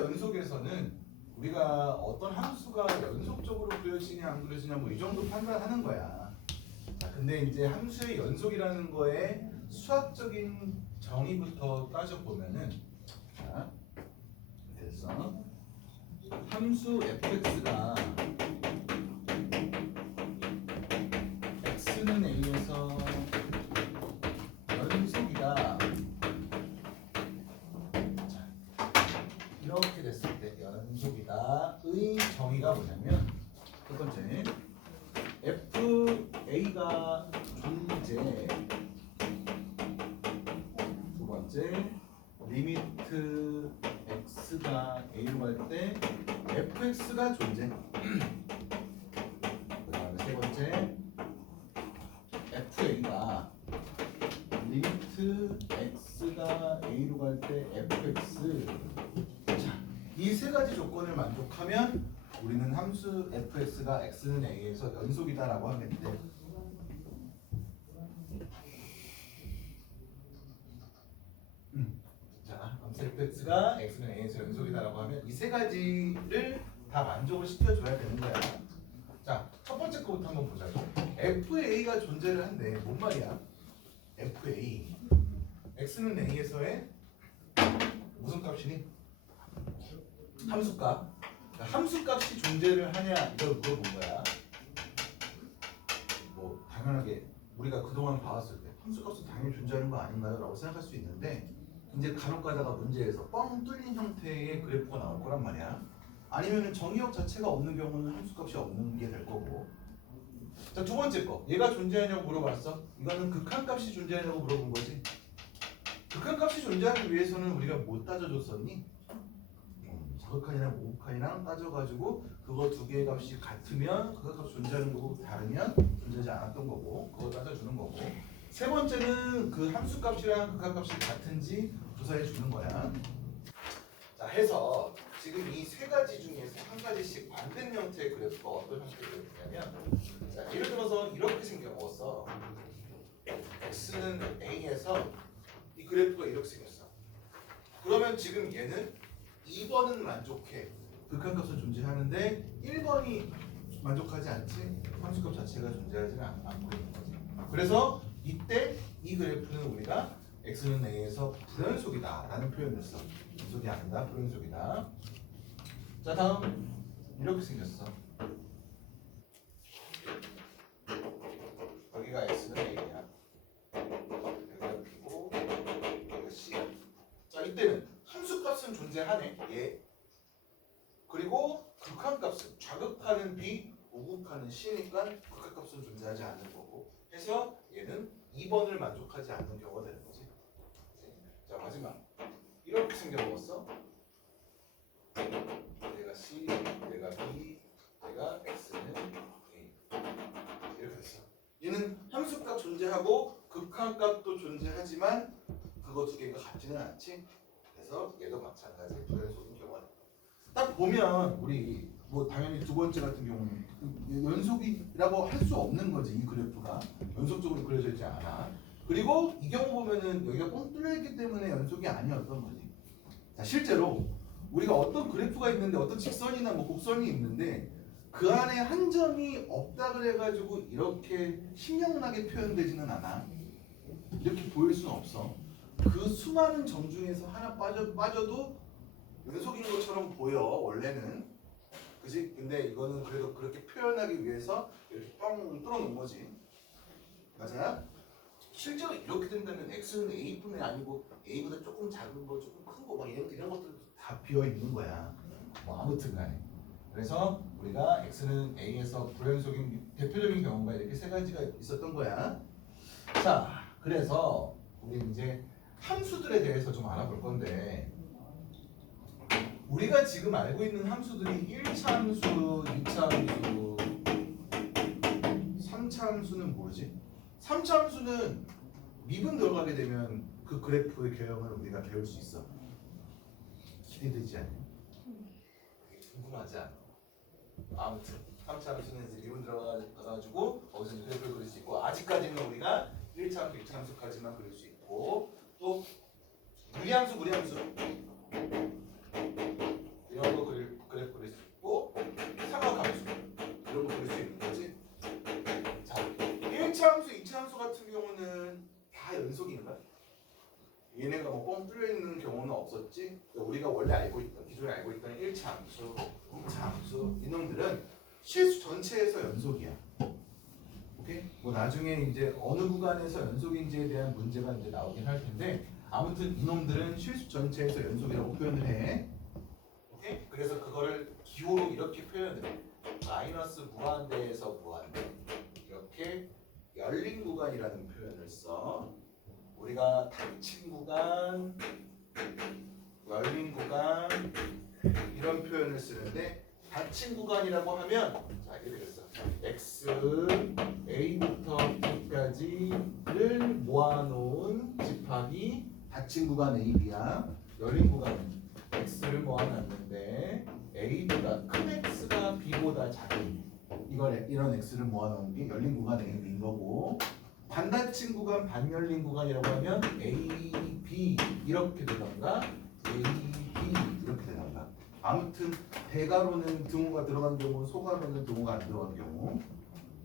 연속에서는 우리가 어떤 함수가 연속적으로 그려지냐 안 그려지냐 뭐 이 정도 판단하는 거야. 자, 근데 이제 함수의 연속이라는 거에 수학적인 정의부터 따져보면은, 자, 그래서 함수 fx가 x는 a에서 연속이다. 자, 이렇게 됐을 때 연속이다의 정의가 뭐냐면, 첫 번째 fa가 존재, 두 번째 리미트 x가 a로 갈 때 fx가 존재, 그 다음에 세 번째 fa가 리미트 x가 a로 갈 때 fx. 자, 이 세 가지 조건을 만족하면 우리는 함수 fx가 x는 a에서 연속이다라고 하겠는데, 자, 함수 fx가 x는 a에서 연속이다라고 하면 이 세 가지를 다 만족을 시켜줘야 되는 거야. 자, 첫 번째 거부터 한번 보자고. fa가 존재를 한대. 뭔 말이야? fa x는 a에서의 무슨 값이니? 함수값. 함수값이 존재를 하냐 이걸 물어본 거야. 뭐 당연하게 우리가 그동안 봐왔을 때 함수값은 당연히 존재하는 거 아닌가요? 라고 생각할 수 있는데, 이제 간혹 가다가 문제에서 뻥 뚫린 형태의 그래프가 나올 거란 말이야. 아니면 정의역 자체가 없는 경우는 함수값이 없는 게 될 거고. 자, 두 번째 거, 얘가 존재하냐고 물어봤어. 이거는 극한값이 존재하냐고 물어본 거지. 극한값이 존재하기 위해서는 우리가 뭐 따져줬었니? 자극한이랑 모극한이랑 따져가지고 그거 두 개의 값이 같으면 극한값 존재하는 거고, 다르면 존재하지 않았던 거고, 그거 따져주는 거고. 세 번째는 그 함수값이랑 극한값이 같은지 조사해 주는 거야. 자, 해서 지금 이 세 가지 중에서 한 가지씩 만든 형태의 그래프가 어떤 형태의 그래프냐면, 자, 예를 들어서 이렇게 생겨먹었어. x는 a에서 이 그래프가 이렇게 생겼어. 그러면 지금 얘는 2번은 만족해. 극한값은 존재하는데 1번이 만족하지 않지. 함수값 자체가 존재하지는 않고 있는 거지. 그래서 이때 이 그래프는 우리가 x는 a에서 불연속이다 라는 표현을 써. 연속이 아니다, 불연속이다. 자, 다음 이렇게 생겼어. 여기가 x는 a야, 여기가 b고 여기가 c야. 자, 이때는 함수값은 존재하네, 얘. 그리고 극한값은 좌극하는 b, 우극하는 c니까 극한값은 존재하지 않는 거고, 해서 얘는 2번을 만족하지 않는 경우가 되는 거지. 자, 마지막 이렇게 생겨먹었어. 얘가 c, 얘가 b, 얘가 x는 a. 이렇게 됐어. 얘는 함수값 존재하고 극한값도 존재하지만 그거 두 개가 같지는 않지. 그래서 얘도 마찬가지 불연속인 경우가 된다. 딱 보면 우리 뭐 당연히 두 번째 같은 경우는 연속이라고 할 수 없는 거지. 이 그래프가 연속적으로 그려져 있지 않아. 그리고 이 경우 보면은 여기가 뻥 뚫려 있기 때문에 연속이 아니었던 거지. 자, 실제로 우리가 어떤 그래프가 있는데, 어떤 직선이나 뭐 곡선이 있는데 그 안에 한 점이 없다 그래가지고 이렇게 신명나게 표현되지는 않아. 이렇게 보일 수는 없어. 그 수많은 점 중에서 하나 빠져도 연속인 것처럼 보여 원래는, 그지? 근데 이거는 그래도 그렇게 표현하기 위해서 이렇게 뻥 뚫어놓은 거지. 맞아? 실제로 이렇게 된다면 x는 a뿐이 아니고 a보다 조금 작은 거, 조금 큰 거, 막 이런 것들 다 비어 있는 거야. 뭐 아무튼간에. 그래서 우리가 x는 a에서 불연속인 대표적인 경우가 이렇게 세 가지가 있었던 거야. 자, 그래서 우리 이제 함수들에 대해서 좀 알아볼 건데, 우리가 지금 알고 있는 함수들이 1차 함수, 2차 함수, 3차 함수는 뭐지? 3차 함수는 미분 들어가게 되면 그 그래프의 개형을 우리가 배울 수 있어. 기대되지 않니? 궁금하지 않아? 아무튼 3차 함수는 이제 미분 들어가가지고 거기서 이제 그래프를 그릴 수 있고, 아직까지는 우리가 1차 함수, 2차 함수까지만 그릴 수 있고, 또 무리함수 이런 거 그래프 그릴 수 있고 삼각함수 이런 거 그릴 수 있는 거지. 자, 1차 함수, 2차 함수 같은 경우는 다 연속인가? 얘네가 뭐 뻥 뚫려 있는 경우는 없었지. 우리가 원래 알고 있던 기존에 알고 있던 1차 함수, 2차 함수 이놈들은 실수 전체에서 연속이야. 오케이? 뭐 나중에 이제 어느 구간에서 연속인지에 대한 문제가 이제 나오긴 할 텐데 아무튼 이놈들은 실수 전체에서 연속이라고 표현을 해. 오케이? 그래서 그거를 기호로 이렇게 표현을 해. 마이너스 무한대에서 무한대 이렇게 열린 구간이라는 표현을 써. 우리가 닫힌 구간, 열린 구간 이런 표현을 쓰는데 닫힌 구간이라고 하면 자 이렇게 됐어. x a부터 b까지를 모아놓은 집합이 닫힌 구간 a, b야. 열린 구간은 x를 모아놨는데 a보다 큰 x가 b보다 작은 이런 x를 모아놓은 게 열린 구간 a, b인 거고. 반닫힌 구간, 반열린 구간이라고 하면 A, B 이렇게 되던가 A, B 이렇게 되던가. 아무튼 대괄호는 등호가 들어간 경우, 소괄호는 등호가 안 들어간 경우.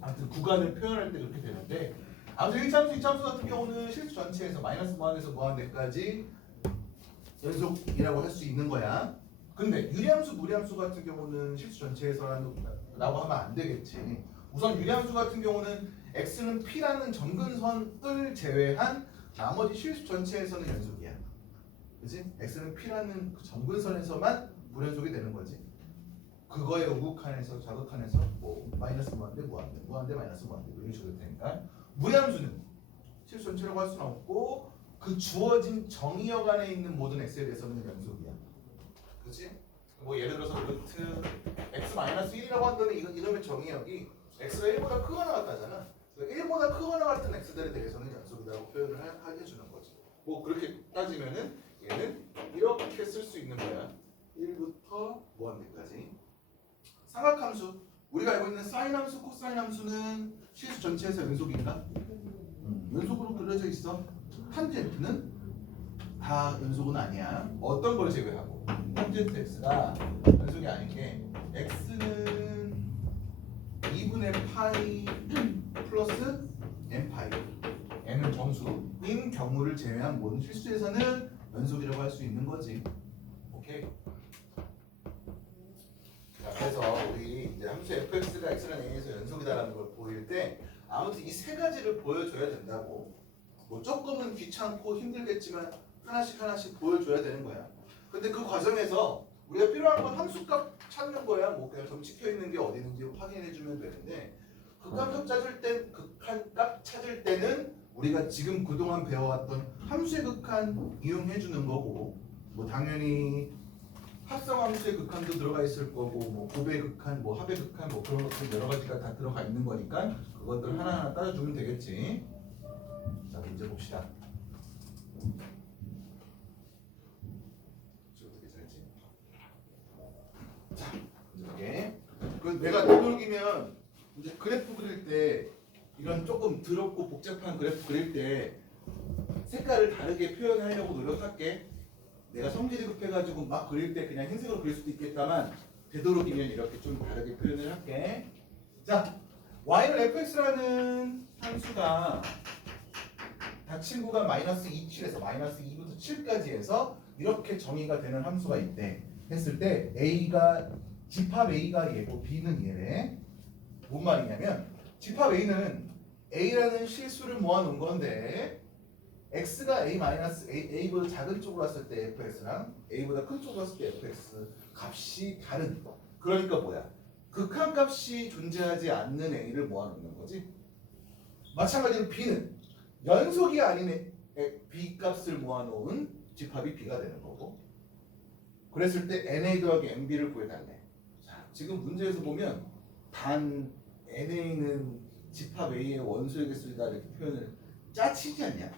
아무튼 구간을 표현할 때 그렇게 되는데 아무튼 1차함수, 2차함수 같은 경우는 실수 전체에서 마이너스 무한에서 무한대까지 연속이라고 할 수 있는 거야. 근데 유리함수, 무리함수 같은 경우는 실수 전체에서라고 하면 안 되겠지. 우선 유리함수 같은 경우는 x는 p라는 점근선을 제외한 나머지 실수 전체에서는 연속이야. 그렇지? x는 p라는 그 점근선에서만 불연속이 되는 거지. 그거에 우극한에서 좌극한에서 뭐 마이너스 무한대, 무한대, 무한대, 마이너스 무한대 이런 식으로 되니까 무리함수는 실수 전체라고 할 수는 없고 그 주어진 정의역 안에 있는 모든 x에 대해서는 연속이야. 그렇지? 뭐 예를 들어서 루트 x-1이라고 한다면 이놈의 정의역이 x가 1보다 크거나 같다잖아. 1보다 크거나 같은 x들에 대해서는 연속이라고 표현을 해주는 거지. 뭐 그렇게 따지면은 얘는 이렇게 쓸 수 있는 거야. 1부터 무한대까지. 삼각함수. 우리가 알고 있는 사인 함수, 코사인 함수는 실수 전체에서 연속인가? 연속으로 그려져 있어. 탄젠트는 다 연속은 아니야. 어떤 걸 제외하고? 탄젠트 x가 연속이 아닌 게 x는 2분의 파이 플러스 n파이 n은 정수인 경우를 제외한 모든 실수에서는 연속이라고 할 수 있는 거지. 오케이. 자, 그래서 우리 이제 함수 fx가 x랑 a에서 연속이다라는 걸 보일 때 아무튼 이 세 가지를 보여줘야 된다고. 뭐 조금은 귀찮고 힘들겠지만 하나씩 보여줘야 되는 거야. 근데 그 과정에서 우리가 필요한 건 함수값 찾는 거야. 뭐 그냥 점 찍혀 있는 게 어디 있는지 확인해 주면 되는데 극한값 찾을 때는 우리가 지금 그동안 배워왔던 함수의 극한 이용해 주는 거고 뭐 당연히 합성함수의 극한도 들어가 있을 거고 뭐 곱의 극한, 뭐 합의 극한 뭐 그런 것들 여러 가지가 다 들어가 있는 거니까 그것들 하나하나 따져주면 되겠지. 자 문제 봅시다. 자, 이렇게. 그 내가 되돌기면 이제 그래프 그릴 때 이런 조금 더럽고 복잡한 그래프 그릴 때 색깔을 다르게 표현하려고 노력할게. 내가 성질이 급해가지고 막 그릴 때 그냥 흰색으로 그릴 수도 있겠다만 되도록이면 이렇게 좀 다르게 표현을 할게. 자, y는 fx라는 함수가 닫힌 구간 마이너스 2, 7에서 마이너스 2부터 7까지 해서 이렇게 정의가 되는 함수가 있대. 했을 때 A가 집합 A가 얘고 B는 얘래. 뭔 말이냐면 집합 A는 A라는 실수를 모아놓은 건데 X가 A보다 작은 쪽으로 왔을 때 fx랑 A보다 큰 쪽으로 왔을 때 fx 값이 다른. 그러니까 뭐야? 극한값이 존재하지 않는 A를 모아놓는 거지. 마찬가지로 B는 연속이 아닌 B 값을 모아놓은 집합이 B가 되는 거고. 그랬을 때 NA 더하기 NB를 구해달래. 자, 지금 문제에서 보면 단 NA는 집합 A의 원소의 개수이다 이렇게 표현을 짜치지 않냐?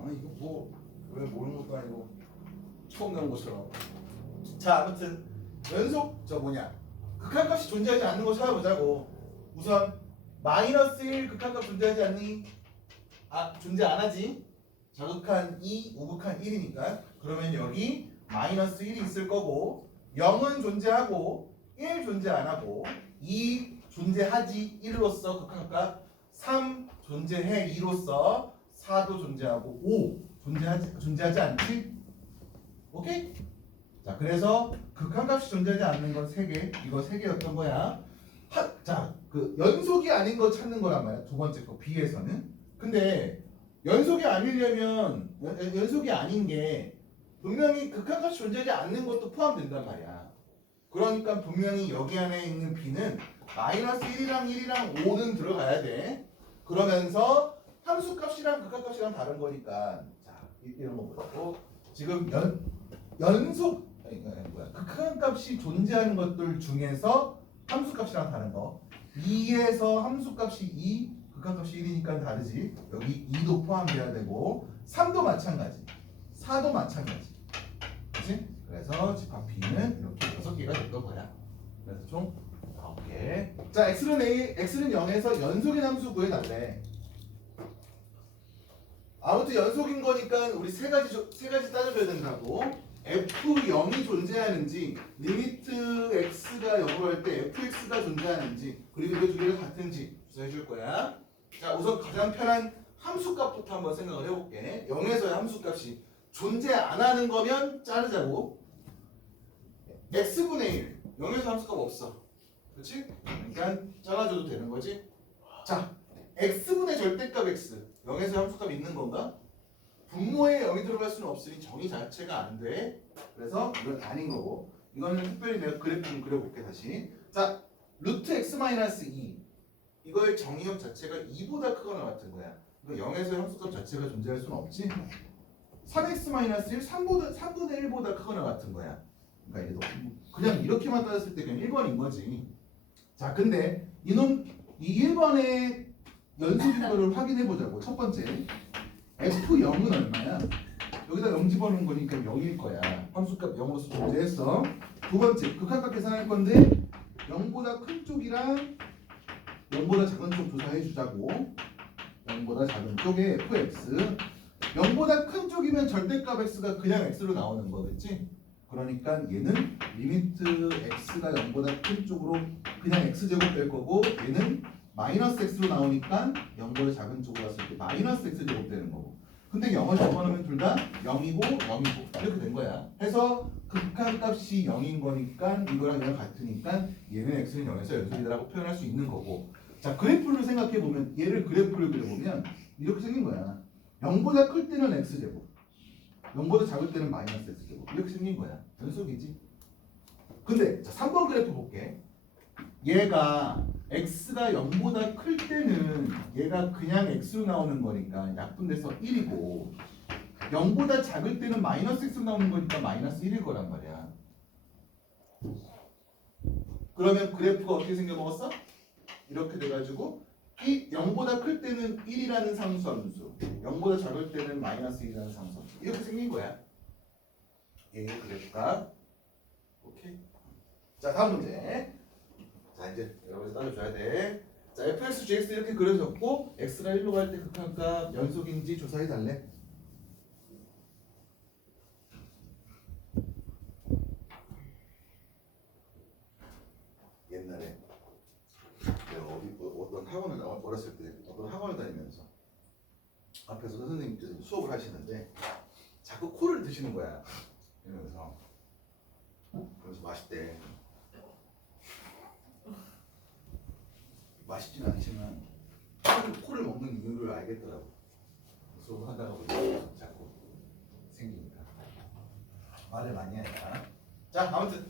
이거 뭐 왜 모르는 것도 아니고 처음 나온 것처럼. 자, 아무튼 연속 극한값이 존재하지 않는 거 찾아보자고. 우선 마이너스 1 극한값 존재하지 않니? 존재 안 하지. 좌극한 2, 우극한 1이니까. 그러면 여기 마이너스 1이 있을 거고 0은 존재하고 1 존재 안 하고 2 존재하지 1로서 극한값 3 존재해 2로서 4도 존재하고 5 존재하지 않지? 오케이? 자, 그래서 극한값이 존재하지 않는 건 3개. 이거 3개였던 거야. 자, 그 연속이 아닌 거 찾는 거란 말이야. 두 번째 거 B에서는. 근데 연속이 아니려면 연속이 아닌 게 분명히 극한값이 존재하지 않는 것도 포함된단 말이야. 그러니까 분명히 여기 안에 있는 B는 마이너스 1이랑 1이랑 5는 들어가야 돼. 그러면서 함수값이랑 극한값이랑 다른 거니까 자, 이런 거 보자고. 지금 극한값이 존재하는 것들 중에서 함수값이랑 다른 거 2에서 함수값이 2, 극한값이 1이니까 다르지. 여기 2도 포함돼야 되고 3도 마찬가지 4도 마찬가지. 그치? 그래서 집합 B는 이렇게 6개가 됐던 거야. 그래서 총 9개. 자, X는 0에서 연속인 함수 구해달래. 아무튼 연속인 거니까 우리 세 가지 따져줘야 된다고. F0이 존재하는지, 리미트 X가 0으로 할 때 Fx가 존재하는지, 그리고 이거 두 개가 같은지 조사해 줄 거야. 자, 우선 가장 편한 함수값부터 한번 생각을 해볼게. 0에서의 함수값이 존재 안 하는 거면 자르자고. X분의 1. 0에서 함수값 없어. 그렇지? 그러니까 잘라줘도 되는 거지. 자, X분의 절대값 X. 0에서 함수값 있는 건가? 분모에 0이 들어갈 수는 없으니 정의 자체가 안 돼. 그래서 이건 아닌 거고. 이거는 특별히 내가 그래프 좀 그려볼게 다시. 자, 루트 x-2. 이거의 정의역 자체가 2보다 크거나 같은 거야. 그러니까 0에서 함수값 자체가 존재할 수는 없지. 3x-1, 3분의 1보다 크거나 같은 거야. 그러니까 그냥 이렇게만 따졌을 때 그냥 1번인 거지. 자, 근데 이 1번의 연속인 거를 확인해 보자고. 첫 번째. F0은 얼마야? 여기다 0 집어넣은 거니까 0일 거야. 함수값 0으로서 존재했어. 두 번째, 극한값 계산할 건데 0보다 큰 쪽이랑 0보다 작은 쪽 조사해 주자고. 0보다 작은 쪽에 fx. 0보다 큰 쪽이면 절대값 x가 그냥 x로 나오는 거겠지? 그러니까 얘는 리미트 x가 0보다 큰 쪽으로 그냥 x제곱 될 거고, 얘는 마이너스 x로 나오니까 0보다 작은 쪽으로 왔을 때 마이너스 x제곱 되는 거고. 근데 0을 집어넣으면 둘 다 0이고 0이고 이렇게 된 거야. 해서 극한값이 0인 거니까 이거랑 얘랑 같으니까 얘는 x는 0에서 연속이다라고 표현할 수 있는 거고. 자, 그래프를 생각해 보면, 얘를 그래프를 그려보면 이렇게 생긴 거야. 0보다 클 때는 x제곱, 0보다 작을 때는 마이너스 x제곱 이렇게 생긴 거야. 연속이지. 근데 자, 3번 그래프 볼게. 얘가 x가 0보다 클 때는 얘가 그냥 x로 나오는 거니까 약분돼서 1이고, 0보다 작을 때는 마이너스 x로 나오는 거니까 마이너스 1일 거란 말이야. 그러면 그래프가 어떻게 생겨먹었어? 이렇게 돼가지고 이 0보다 클 때는 1이라는 상수함수, 0보다 작을 때는 마이너스 1이라는 상수함수 이렇게 생긴 거야. 얘 그래프가. 오케이. 자, 다음 문제. 자, 이제 여러분이 따져줘야 돼. 자, fx, gx 이렇게 그려졌고 x가 1로 갈 때 극한값 연속인지 조사해 달래. 옛날에 내가 어떤 학원을 어렸을 때 어떤 학원을 다니면서 앞에서 선생님께서 수업을 하시는데 자꾸 코를 드시는 거야. 이러면서 맛있대. 맛있진 않지만 코를 먹는 이유를 알겠더라고. 수업하다가 보니까 자꾸 생기니까 말을 많이 하니까. 자, 아무튼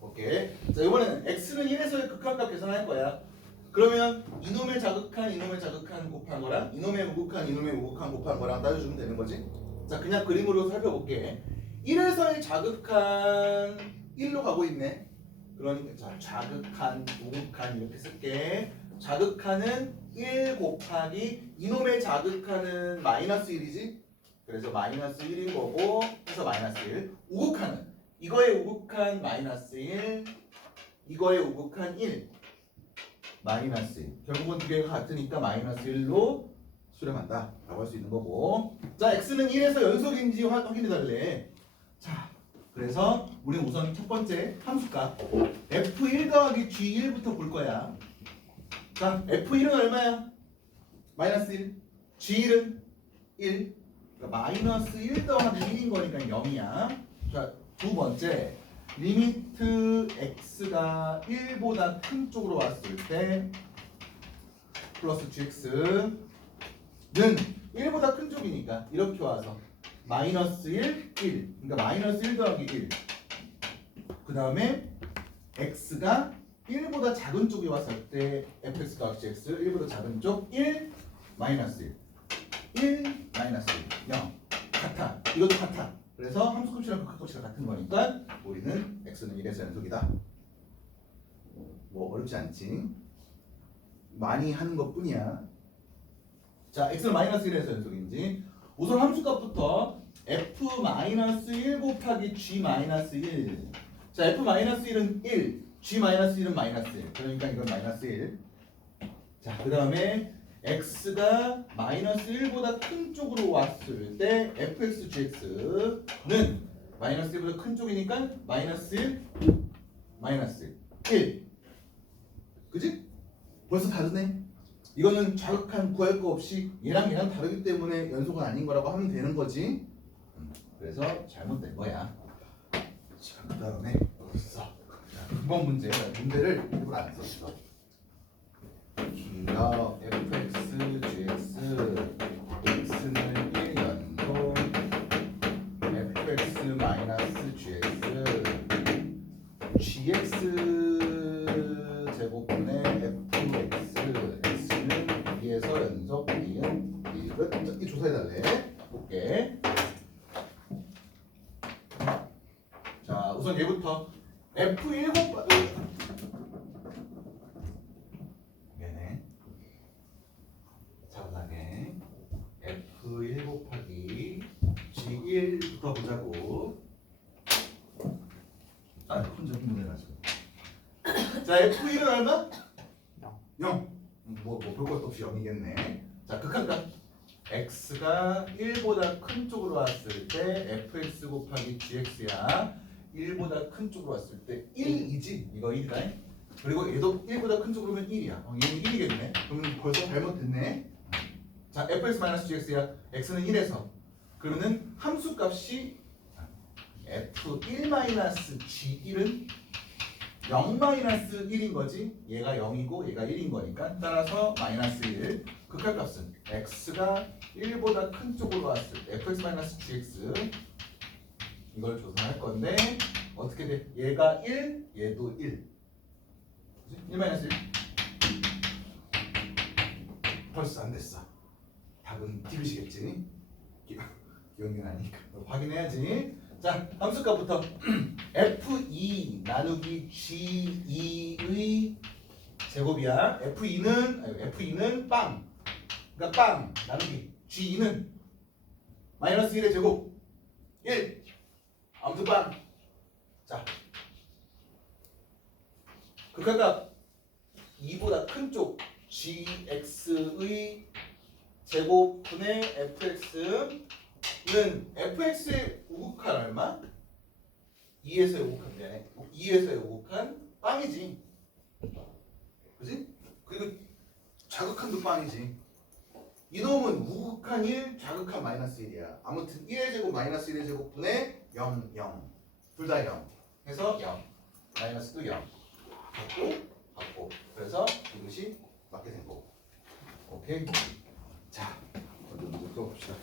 오케이. 자, 이번에는 x는 1에서의 극한값 계산할 거야. 그러면 이놈의 자극한 곱한 거랑 이놈의 우극한 곱한 거랑 따져주면 되는 거지. 자, 그냥 그림으로 살펴볼게. 1에서의 자극한 1로 가고 있네. 그러니까 자, 자극한, 우극한 이렇게 쓸게. 자극한은 1 곱하기 이놈의 자극한은 마이너스 1이지. 그래서 마이너스 1인 거고 해서 마이너스 1. 우극한은 이거의 우극한 마이너스 1, 이거의 우극한 1, 마이너스 1. 결국은 두 개가 같으니까 마이너스 1로 수렴한다 라고 할 수 있는 거고. 자, x는 1에서 연속인지 확인해 달래. 자, 그래서 우리는 우선 첫 번째 함수값 f1 더하기 g1부터 볼 거야. 자, f1은 얼마야? 마이너스 1. g1은 1. 그러니까 마이너스 1 더하기 1인 거니까 0이야. 자, 두 번째 리미트 x가 1보다 큰 쪽으로 왔을 때 플러스 gx는 1보다 큰 쪽이니까 이렇게 와서 마이너스 1, 1. 그러니까 마이너스 1 더하기 1. 그 다음에 x가 1보다 작은 쪽에 왔을 때 fx 더하기 gx 1보다 작은 쪽 1, 마이너스 1. 1, 마이너스 1. 0. 같아. 이것도 같아. 그래서 함수값이랑 극합값이랑 같은 거니까 우리는 x는 1에서 연속이다. 뭐 어렵지 않지? 많이 하는 것 뿐이야. 자, x는 마이너스 1에서 연속인지 우선 함수값부터 f-1 곱하기 g-1. 자, f-1은 1, g-1은 마이너스 1. 그러니까 이건 마이너스 1. 자, 그 다음에 x가 마이너스 1보다 큰 쪽으로 왔을 때 fx, gx는 마이너스 1보다 큰 쪽이니까 마이너스 1, 마이너스 1. 그지? 벌써 다르네. 이거는 자극한 구할 거 없이 얘랑 다르기 때문에 연속은 아닌 거라고 하면 되는 거지. 그래서 잘못된 거야. 자, 그 다음에 써. 자, 9번 문제를 일부러 안 썼어. 기억 fx, gx, x는 1 연속 fx 마이너스 gx, gx 제곱분의 fx, x는 2에서 연속 2은 1. 이 조사해달래. 볼게. 자, 우선 얘부터 f1 곱하기 얘네 자분하게 f1 곱하기 g1부터 보자고. 아, 혼자 흥분해가지고. 자, f1은 얼마? 0. 볼 것도 없이 0이겠네. 자, 극한값 x가 1보다 큰 쪽으로 왔을 때 fx 곱하기 gx야. 1보다 큰 쪽으로 왔을 때 1이지. 이거 1이다. 그리고 얘도 1보다 큰 쪽으로 오면 1이야. 얘는 1이겠네. 그러면 벌써 잘못됐네. 자, fx-gx야. x는 1에서. 그러면 함수값이 f1-g1은 0-1인 거지. 얘가 0이고 얘가 1인 거니까. 따라서 마이너스 1. 극할값은 x가 1보다 큰 쪽으로 왔을 때 fx-gx 이걸 조사할 건데 어떻게 돼? 얘가 1, 얘도 1. 1-1. 벌써 안 됐어. 답은 D이시겠지? 기억이 나니까 확인해야지. 자, 함수값부터 f2 나누기 g2의 제곱이야. f2는 빵. 그러니까 빵 나누기 g2는 마이너스 1의 제곱 1. 아무튼 빵. 자, 극한값 2보다 큰 쪽 gx의 제곱분의 fx는 fx의 우극한 얼마? 2에서의 우극한 미안해. 2에서의 우극한 빵이지. 그지? 그리고 자극한도 빵이지. 이놈은 우극한 1, 자극한 마이너스 1이야. 아무튼 1의 제곱 마이너스 1의 제곱분의 0, 0. 둘 다 0. 해서 0. 마이너스도 0. 같고. 그래서 이것이 맞게 된 거고. 오케이? 자, 먼저 봅시다.